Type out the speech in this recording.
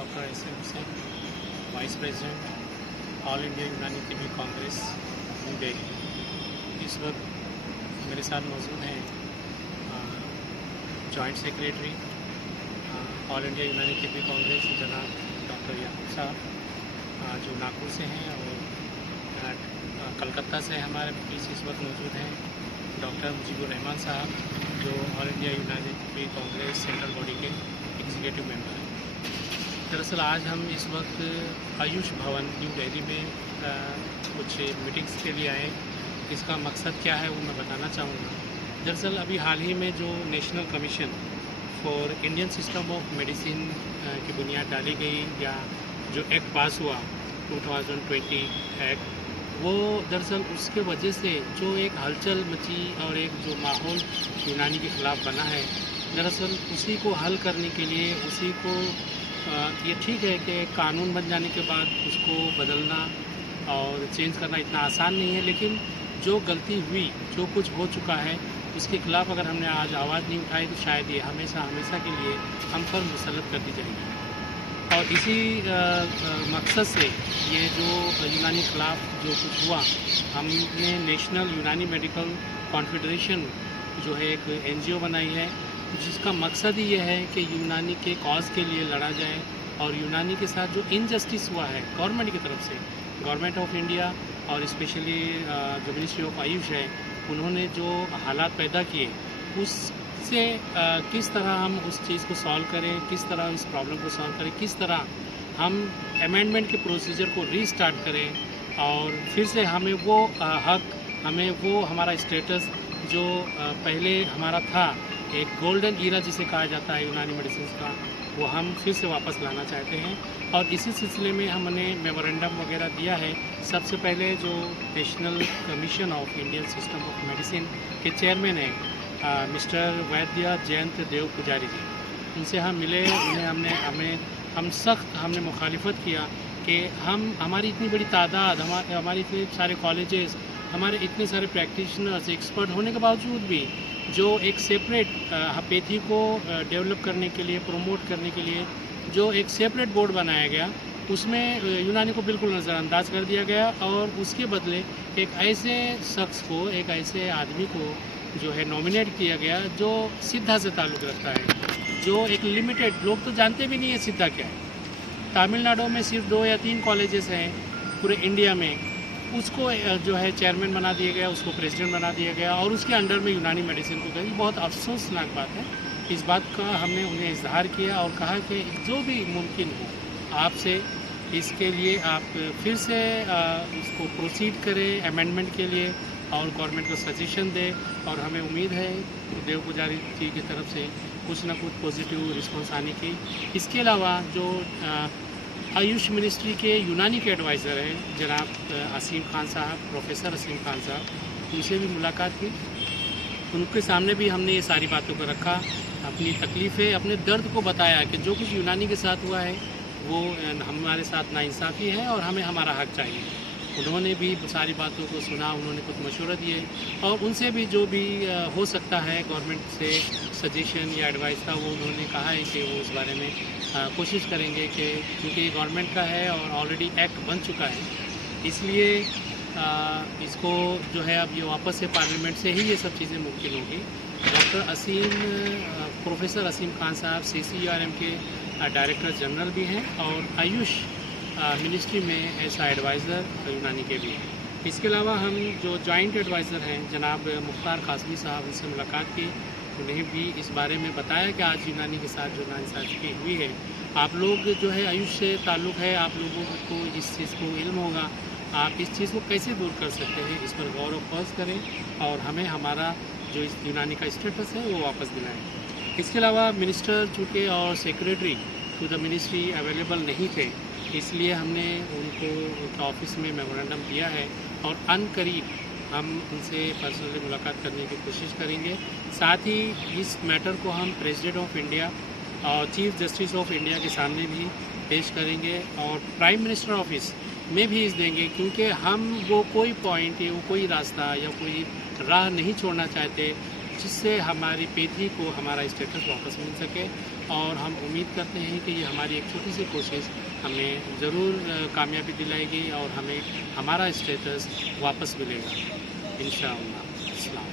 Doctor SM. Hussain, vice president all India यूनानी तिब्बी Congress new Delhi. इस वक्त मेरे साथ मौजूद हैं जॉइंट सेक्रेटरी ऑल इंडिया यूनानी तिब्बी कांग्रेस जनाब डॉक्टर याकूब साहब जो नागपुर से हैं, और कलकत्ता से हमारे बीच इस वक्त मौजूद हैं डॉक्टर मुजीबुर रहमान साहब जो ऑल इंडिया यूनानी तिब्बी कांग्रेस सेंट्रल बॉडी के एग्जीक्यूटिव मेंबर हैं। दरअसल आज हम इस वक्त आयुष भवन न्यू दिल्ली में कुछ मीटिंग्स के लिए आए। इसका मकसद क्या है वो मैं बताना चाहूँगा। दरअसल अभी हाल ही में जो national commission for Indian system of medicine की बुनियाद डाली गई, या जो एक्ट पास हुआ 2020 एक्ट, वो दरअसल उसके वजह से जो एक हलचल मची और एक जो माहौल यूनानी के ख़िलाफ़ बना है, दरअसल उसी को हल करने के लिए उसी को ये ठीक है कि कानून बन जाने के बाद उसको बदलना और चेंज करना इतना आसान नहीं है, लेकिन जो गलती हुई, जो कुछ हो चुका है, उसके ख़िलाफ़ अगर हमने आज आवाज़ नहीं उठाई तो शायद ये हमेशा हमेशा के लिए हम पर मुसल्लत कर दी जाएगी। और इसी मकसद से ये जो यूनानी ख़िलाफ़ जो कुछ हुआ, हमने नेशनल यूनानी मेडिकल कॉन्फेडरेशन जो है एक NGO बनाई है, जिसका मकसद ही ये है कि यूनानी के कॉज के लिए लड़ा जाए और यूनानी के साथ जो इनजस्टिस हुआ है गवर्नमेंट की तरफ से, गवर्नमेंट ऑफ इंडिया और स्पेशली जो मिनिस्ट्री ऑफ आयुष है, उन्होंने जो हालात पैदा किए उससे किस तरह हम उस चीज़ को सॉल्व करें, किस तरह इस प्रॉब्लम को सॉल्व करें, किस तरह हम अमेंडमेंट के प्रोसीजर को रीस्टार्ट करें और फिर से हमें वो हक, हमें वो हमारा स्टेटस जो पहले हमारा था, एक गोल्डन ईरा जिसे कहा जाता है यूनानी मेडिसिन का, वो हम फिर से वापस लाना चाहते हैं। और इसी सिलसिले में हमने मेमोरेंडम वगैरह दिया है। सबसे पहले जो national commission of Indian system of medicine के चेयरमैन हैं मिस्टर वैद्य जयंत देव पुजारी जी, उनसे हम मिले। उन्हें हमने सख्त मुखालिफत किया कि हमारी इतनी बड़ी तादाद, हमारे इतने सारे कॉलेजेस, हमारे इतने सारे प्रैक्टिशनर्स, एक्सपर्ट होने के बावजूद भी जो एक सेपरेट एलोपैथी को डेवलप करने के लिए, प्रमोट करने के लिए जो एक सेपरेट बोर्ड बनाया गया, उसमें यूनानी को बिल्कुल नज़रअंदाज कर दिया गया और उसके बदले एक ऐसे शख्स को, एक ऐसे आदमी को जो है नॉमिनेट किया गया जो सिद्धा से ताल्लुक़ रखता है, जो एक लिमिटेड, लोग तो जानते भी नहीं है सिद्धा क्या है। तमिलनाडु में सिर्फ 2 या 3 कॉलेजेस हैं पूरे इंडिया में, उसको जो है चेयरमैन बना दिया गया, उसको प्रेसिडेंट बना दिया गया और उसके अंडर में यूनानी मेडिसिन को करी। बहुत अफसोसनाक बात है। इस बात का हमने उन्हें इजहार किया और कहा कि जो भी मुमकिन हो आपसे, इसके लिए आप फिर से इसको प्रोसीड करें अमेंडमेंट के लिए और गवर्नमेंट को सजेशन दें। और हमें उम्मीद है देव पुजारी जी की तरफ से कुछ ना कुछ पॉजिटिव रिस्पॉन्स आने की। इसके अलावा जो आयुष मिनिस्ट्री के यूनानी के एडवाइज़र हैं जनाब असीम खान साहब, प्रोफेसर असीम खान साहब, उनसे भी मुलाकात की। उनके सामने भी हमने ये सारी बातों को रखा, अपनी तकलीफ़ें, अपने दर्द को बताया कि जो कुछ यूनानी के साथ हुआ है वो हमारे साथ नाइंसाफ़ी है और हमें हमारा हक चाहिए। उन्होंने भी सारी बातों को सुना, उन्होंने कुछ मशवरा दिए और उनसे भी जो भी हो सकता है गवर्नमेंट से सजेशन या एडवाइस था, वो उन्होंने कहा है कि वो उस बारे में कोशिश करेंगे कि क्योंकि ये गवर्नमेंट का है और ऑलरेडी एक्ट बन चुका है, इसलिए इसको जो है अब ये वापस से पार्लियामेंट से ही ये सब चीज़ें मुमकिन होगी। प्रोफेसर असीम खान साहब CCRM के डायरेक्टर जनरल भी हैं और आयुष मिनिस्ट्री में ऐसा एडवाइज़र यूनानी के भी हैं। इसके अलावा हम जो जॉइंट एडवाइज़र हैं जनाब मुख्तार कासमी साहब, उनसे मुलाकात की। उन्हें भी इस बारे में बताया कि आज यूनानी के साथ जो नाइंसाफ़ी हुई है, आप लोग जो है आयुष से ताल्लुक़ है, आप लोगों को इस चीज़ को इल्म होगा, आप इस चीज़ को कैसे दूर कर सकते हैं, इस पर गौर व फौज करें और हमें हमारा जो इस यूनानी का स्टेटस है वो वापस दिलाएं। इसके अलावा मिनिस्टर चूँकि और secretary to the ministry available नहीं थे, इसलिए हमने उनको उनके ऑफिस में मेमोरेंडम दिया है और अनकरीब हम उनसे पर्सनली मुलाकात करने की कोशिश करेंगे। साथ ही इस मैटर को हम प्रेसिडेंट ऑफ इंडिया और चीफ जस्टिस ऑफ इंडिया के सामने भी पेश करेंगे और प्राइम मिनिस्टर ऑफिस में भी इस देंगे, क्योंकि हम वो कोई पॉइंट या वो कोई रास्ता या कोई राह नहीं छोड़ना चाहते जिससे हमारी पेथी को हमारा स्टेटस वापस मिल सके। और हम उम्मीद करते हैं कि ये हमारी एक छोटी सी कोशिश हमें ज़रूर कामयाबी दिलाएगी और हमें हमारा स्टेटस वापस मिलेगा इंशाअल्लाह। अस्सलाम।